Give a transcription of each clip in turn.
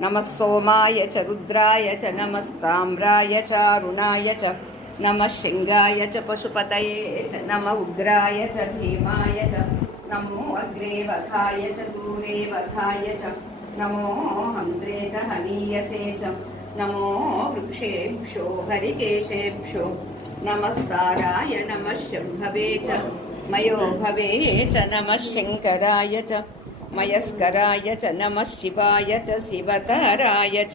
नमः सोमाय च रुद्राय च नमस्ताम्राय च अरुणाय च नमः शिंगाय च पशुपतये च नमः उग्राय च भीमाय च नमो अग्रे वधाय च दूरे वधाय च नमो हंद्रे च हनीयसे च नमो वृक्षेभ्यो हरिकेशेभ्यो नमस्काराय नमः शंभवे च मयोभवे च नमः शंकराय च मयस्कराय च नमः शिवाय च शिवतराय च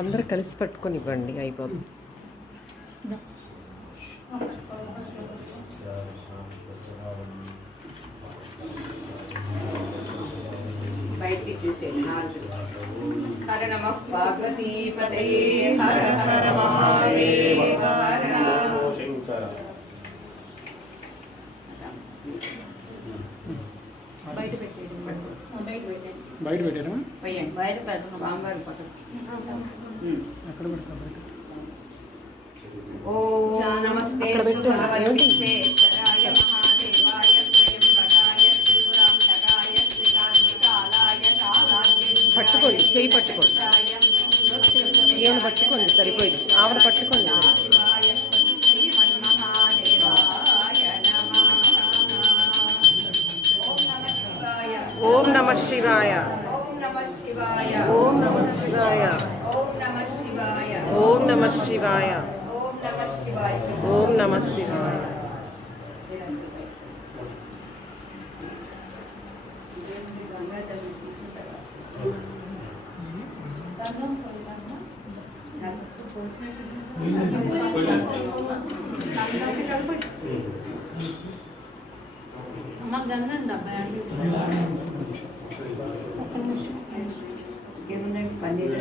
అందరు కలిసి పట్టుకొని ఇవ్వండి అయిపోతుంది. బయటికి చూసేది హర నమః పార్వతీ పతయే హర హర మహాదేవ హర బయట పెట్టారా? బయట పెట్టడం బాంబారు పక్కన అక్కడ పెడతాం. ఓం నమస్తే భగవతే విశ్వేశ్వరాయ మహాదేవాయ త్రయంబకాయ త్రిపురాంతకాయ శ్రీకాంతికాలాయ కాలాగ్ని పట్టుకోండి, చేయి పట్టుకోండి, ఏమైనా పట్టుకోండి, సరిపోయింది. ఆవిడ పట్టుకోండి. ఓం నమః శివాయ. ఓం నమః శివాయ. ఓం నమః శివాయ. ఓం నమః శివాయ. ఏముందండి పన్నీర్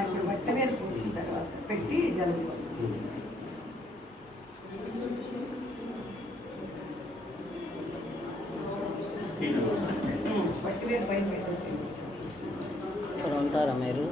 ఇప్పుడు బట్ట మీద పోసిన తర్వాత పెట్టి జల్ది బట్ట మీద పైన పెట్టేసి ఉంటారా మీరు?